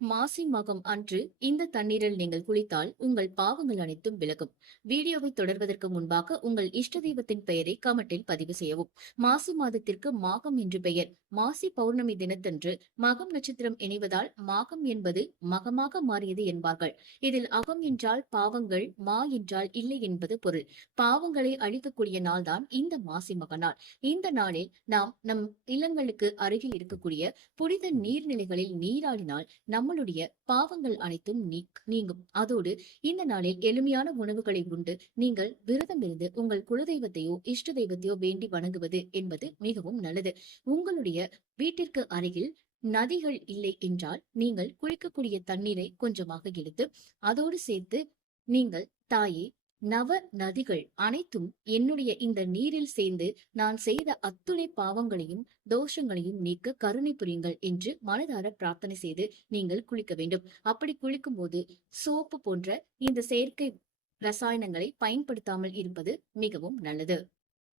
மாசி மகம் அன்று இந்த தண்ணீரில் நீங்கள் குளித்தால் உங்கள் பாவங்கள் அனைத்தும் விலகும். வீடியோவை தொடர்வதற்கு முன்பாக உங்கள் இஷ்ட தெய்வத்தின் பெயரை கமெண்டில் பதிவு செய்யவும். மாசி மாதத்திற்கு மாகம் என்று பெயர். மாசி பௌர்ணமி தினத்தன்று மகம் நட்சத்திரம் இணைவதால் மாகம் என்பது மகமாக மாறியது என்பார்கள். இதில் அகம் என்றால் பாவங்கள், மா என்றால் இல்லை என்பது பொருள். பாவங்களை அழிக்கக்கூடிய நாள்தான் இந்த மாசி மக நாள். இந்த நாளில் நாம் நம் இல்லங்களுக்கு அருகில் இருக்கக்கூடிய புனித நீர்நிலைகளில் நீராடினால் நம்மளுடைய பாவங்கள் அனைத்தும் நீங்கும். அதோடு இந்த நாளில் எளிமையான உணவுகளை உண்டு நீங்கள் விரதம் இருந்து உங்கள் குலதெய்வத்தையோ இஷ்ட தெய்வத்தையோ வேண்டி வணங்குவது என்பது மிகவும் நல்லது. உங்களுடைய வீட்டிற்கு அருகில் நதிகள் இல்லை என்றால் நீங்கள் குளிக்கக்கூடிய தண்ணீரை கொஞ்சமாக எடுத்து அதோடு சேர்த்து நீங்கள் தாயே நவ நதிகள் அனைத்தும் என்னுடைய இந்த நீரில் சேர்ந்து நான் செய்த அத்துணை பாவங்களையும் தோஷங்களையும் நீக்க கருணை புரியுங்கள் என்று மனதார பிரார்த்தனை செய்து நீங்கள் குளிக்க வேண்டும். அப்படி குளிக்கும் போது சோப்பு போன்ற இந்த செயற்கை ரசாயனங்களை பயன்படுத்தாமல் இருப்பது மிகவும் நல்லது.